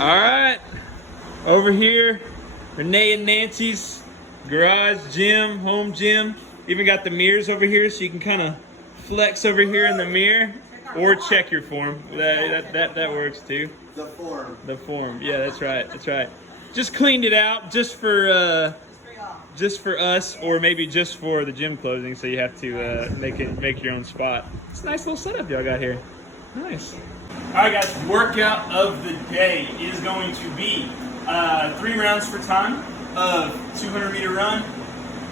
All right, over here, Renee and Nancy's garage gym, home gym. Even got the mirrors over here so you can kind of flex over here in the mirror or check your form. That works too. The form. The form, yeah, that's right, that's right. Just cleaned it out just for us, or maybe just for the gym closing, so you have to make your own spot. It's a nice little setup y'all got here. Nice. All right, guys, workout of the day is going to be 3 rounds for time of 200-meter run,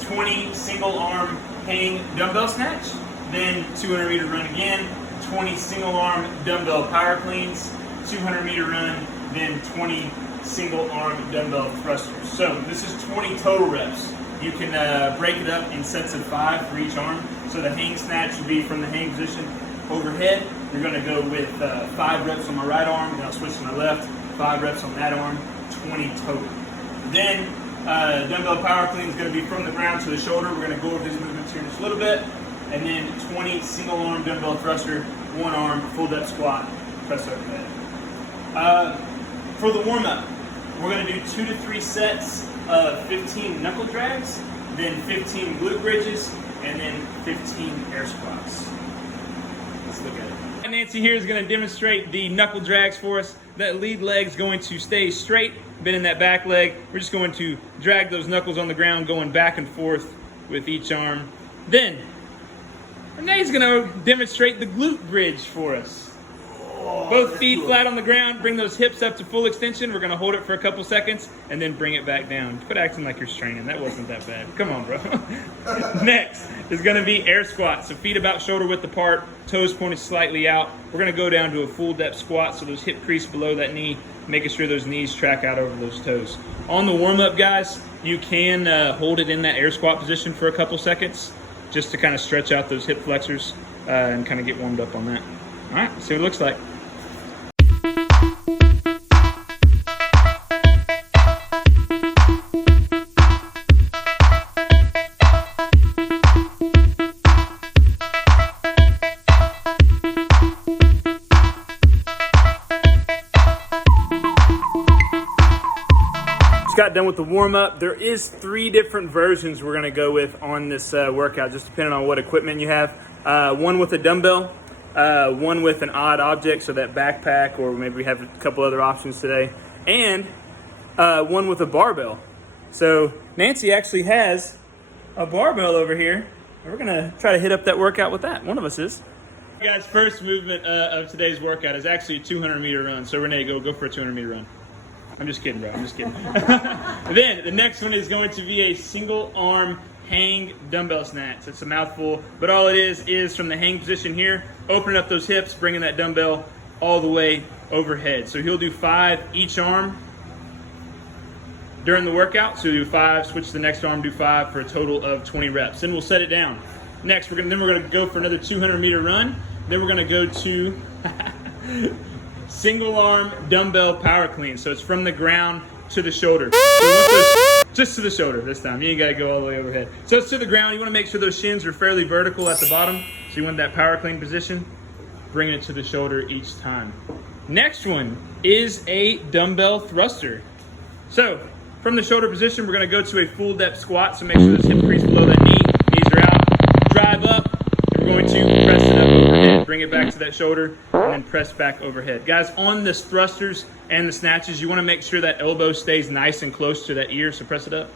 20 single arm hang dumbbell snatch, then 200-meter run again, 20 single arm dumbbell power cleans, 200-meter run, then 20 single arm dumbbell thrusters. So this is 20 total reps. You can break it up in sets of 5 for each arm. So the hang snatch would be from the hang position overhead. You're going to go with 5 reps on my right arm, then I'll switch to my left, 5 reps on that arm, 20 total. Then dumbbell power clean is going to be from the ground to the shoulder. We're going to go over these movements here in just a little bit. And then 20 single arm dumbbell thruster, 1 arm, full depth squat, press overhead. For the warm up, we're going to do 2 to 3 sets of 15 knuckle drags, then 15 glute bridges, and then 15 air squats. Let's look at it. Nancy here is going to demonstrate the knuckle drags for us. That lead leg is going to stay straight, bending that back leg. We're just going to drag those knuckles on the ground, going back and forth with each arm. Then, Renee's going to demonstrate the glute bridge for us. Both feet flat on the ground, bring those hips up to full extension. We're going to hold it for a couple seconds and then bring it back down. Quit acting like you're straining. That wasn't that bad. Come on, bro. Next is going to be air squats. So feet about shoulder width apart, toes pointed slightly out. We're going to go down to a full depth squat, so those hip crease below that knee, making sure those knees track out over those toes. On the warm-up, guys, you can hold it in that air squat position for a couple seconds just to kind of stretch out those hip flexors and kind of get warmed up on that. All right, see what it looks like. Just got done with the warm-up. There is 3 different versions we're going to go with on this workout, just depending on what equipment you have. One with a dumbbell, one with an odd object, so that backpack, or maybe we have a couple other options today, and one with a barbell. So Nancy actually has a barbell over here, and we're gonna try to hit up that workout with that. One of us is. Guys, first movement of today's workout is actually a 200-meter run. So Renee, go for a 200-meter run. I'm just kidding, bro. I'm just kidding. Then the next one is going to be a single arm hang dumbbell snatch. It's a mouthful, but all it is from the hang position here, opening up those hips, bringing that dumbbell all the way overhead. So he'll do 5 each arm during the workout. So he'll do 5, switch to the next arm, do 5 for a total of 20 reps. Then we'll set it down. Next, we're gonna go for another 200-meter run. Then we're gonna go to single arm dumbbell power clean. So it's from the ground to the shoulder. So just to the shoulder this time. You ain't gotta go all the way overhead. So it's to the ground. You wanna make sure those shins are fairly vertical at the bottom. So you want that power clean position. Bringing it to the shoulder each time. Next one is a dumbbell thruster. So from the shoulder position, we're gonna go to a full depth squat. So make sure those hip crease below that knee. Knees are out. Drive up. And we're going to press it up overhead. Bring it back to that shoulder and then press back overhead. Guys, on the thrusters and the snatches, you want to make sure that elbow stays nice and close to that ear. So press it up.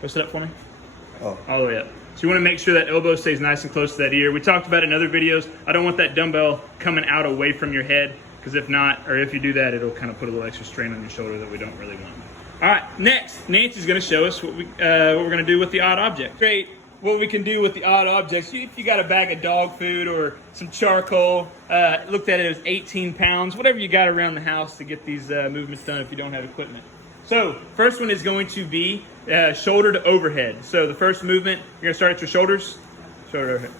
Press it up for me. Oh. All the way up. So you want to make sure that elbow stays nice and close to that ear. We talked about it in other videos. I don't want that dumbbell coming out away from your head, because if not, or if you do that, it'll kind of put a little extra strain on your shoulder that we don't really want. All right, next, Nancy's going to show us what we're going to do with the odd object. Great. What we can do with the odd objects, if you got a bag of dog food or some charcoal, looked at it as 18 pounds, whatever you got around the house to get these movements done if you don't have equipment. So first one is going to be shoulder to overhead. So the first movement, you're going to start at your shoulders, shoulder overhead.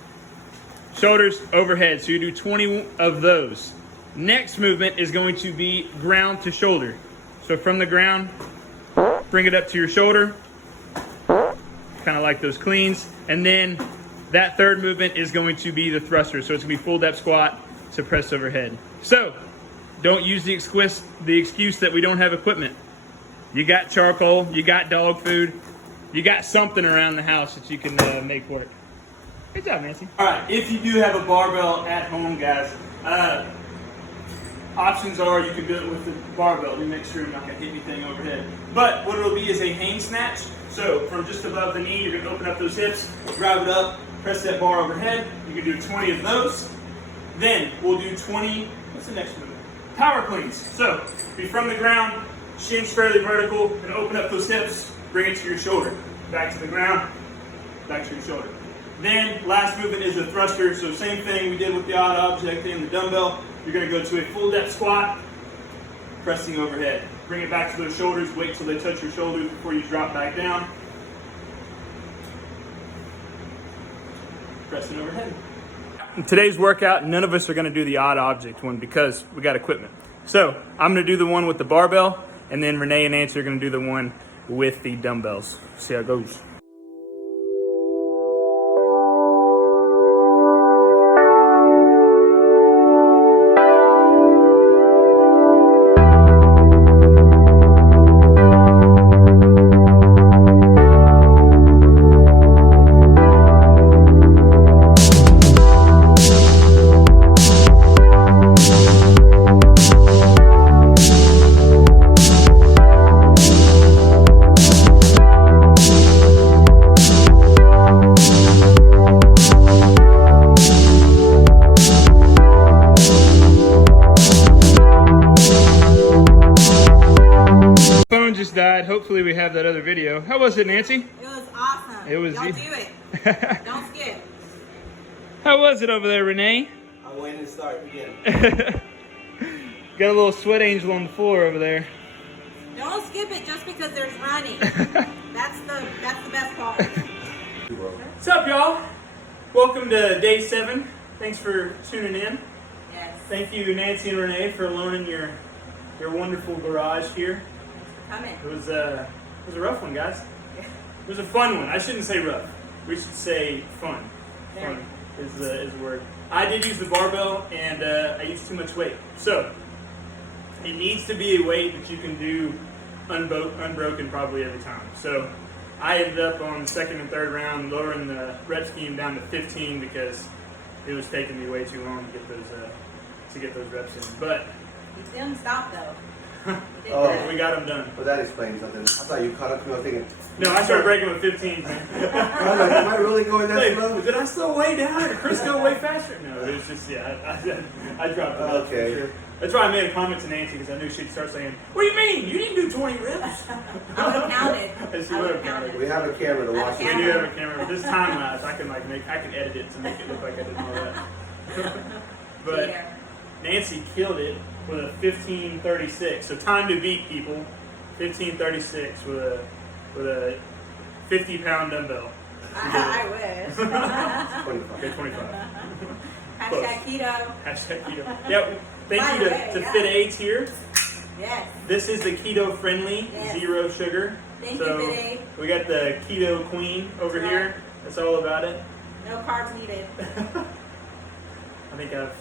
Shoulders overhead, so you do 20 of those. Next movement is going to be ground to shoulder. So from the ground, bring it up to your shoulder, kind of like those cleans. And then that third movement is going to be the thruster. So it's going to be full depth squat to press overhead. So don't use the excuse that we don't have equipment. You got charcoal, you got dog food, you got something around the house that you can make work. Good job, Nancy. All right, if you do have a barbell at home, guys, options are you can do it with the barbell. Let me make sure I'm not gonna hit anything overhead. But what it'll be is a hang snatch. So from just above the knee, you're gonna open up those hips, drive it up, press that bar overhead. You can do 20 of those. Then we'll do 20, what's the next movement? Power cleans. So be from the ground, shins fairly vertical, and open up those hips, bring it to your shoulder. Back to the ground, back to your shoulder. Then last movement is a thruster. So same thing we did with the odd object and the dumbbell. You're gonna go to a full depth squat, pressing overhead. Bring it back to those shoulders, wait till they touch your shoulders before you drop back down. Pressing overhead. In today's workout, none of us are gonna do the odd object one because we got equipment. So I'm gonna do the one with the barbell, and then Renee and Nancy are gonna do the one with the dumbbells. See how it goes. Just died. Hopefully we have that other video. How was it, Nancy? It was awesome. It was. Y'all do it. Don't skip. How was it over there, Renee? I'm waiting to start again. Got a little sweat angel on the floor over there. Don't skip it just because there's running. That's the best part. What's up, y'all? Welcome to day 7. Thanks for tuning in. Yes. Thank you, Nancy and Renee, for loaning your wonderful garage here. Coming. It was a rough one, guys. It was a fun one. I shouldn't say rough. We should say fun. There. Fun is the word. I did use the barbell, and I used too much weight. So it needs to be a weight that you can do unbroken probably every time. So I ended up on the second and third round lowering the rep scheme down to 15 because it was taking me way too long to get those reps in. But You didn't stop though. Oh, we got them done. well, that explains something. I thought you caught up to me. I was thinking. No, I started breaking with 15. Man. I was like, am I really going that Hey, slow? did I still way down? Did Chris go way faster? No, it was just, yeah, I dropped it up for Okay. sure. That's why I made a comment to Nancy because I knew she'd start saying, "What do you mean? You didn't do 20 reps?" I would have counted. She would have counted. We have a camera to watch We it. do have a camera. This time lapse, I can edit it to make it look like I did all that. But Yeah. Nancy killed it with a 15:36. So time to beat, people. 15:36 with a 50-pound dumbbell. I wish. 25. Okay, 25. Hashtag keto. Hashtag keto. Yeah. Thank By you the to way, yeah. Fit Aids here. Yes. This is the keto friendly, Yes. 0 sugar. Thank So you, Fit Aid. we got the keto queen over Right. here. That's all about it. No carbs needed. I think I'm not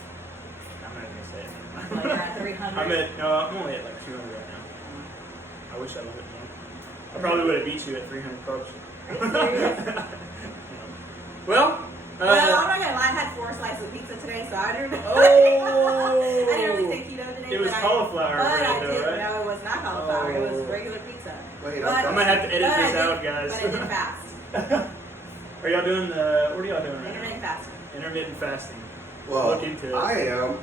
gonna say it. Like at 300. I'm only at like 200 right now. I wish I was at more. I probably would have beat you at 300 carbs. Well, Well, I'm not gonna lie. I had 4 slices of pizza today, so I didn't. Oh. I didn't really take keto today. It was cauliflower But bread, I though, did. right? No, it was not cauliflower. It was Oh. regular pizza. Wait, But- I'm gonna have to edit but I this did- out, guys. But I did fast. Are y'all doing what are y'all doing right now? Intermittent fasting. Intermittent fasting. Well, Look into it. I am.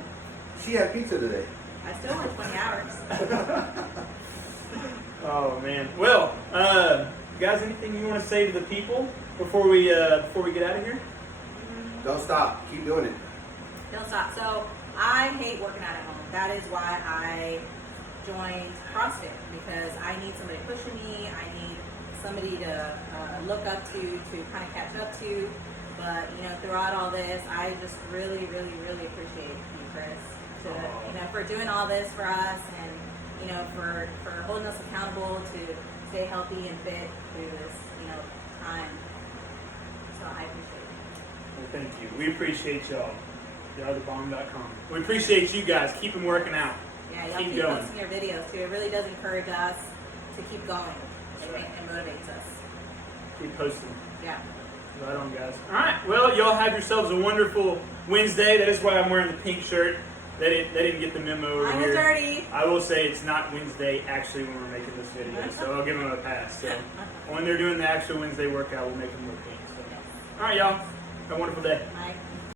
She had pizza today. I still went 20 hours. Oh man. Well, guys, anything you want to say to the people before we get out of here? Don't stop. Keep doing it. Don't stop. So I hate working out at home. That is why I joined CrossFit, because I need somebody pushing me. I need somebody to look up to kind of catch up to. But throughout all this, I just really, really, really appreciate you, Chris, for doing all this for us, and for holding us accountable to stay healthy and fit through this time. So I appreciate it. Well, thank you. We appreciate y'all. Y'allTheBomb.com. We appreciate you guys. Keep them working out. Yeah, y'all Keep keep going. posting your videos too. It really does encourage us to keep going. It motivates us. Keep posting. Yeah. Right on, guys. All right. Well, y'all have yourselves a wonderful Wednesday. That is why I'm wearing the pink shirt. They didn't get the memo over Mine here. is dirty. I will say it's not Wednesday actually when we're making this video, so I'll give them a pass. So when they're doing the actual Wednesday workout, we'll make them look pink. So. All right, y'all. Have a wonderful day. Bye.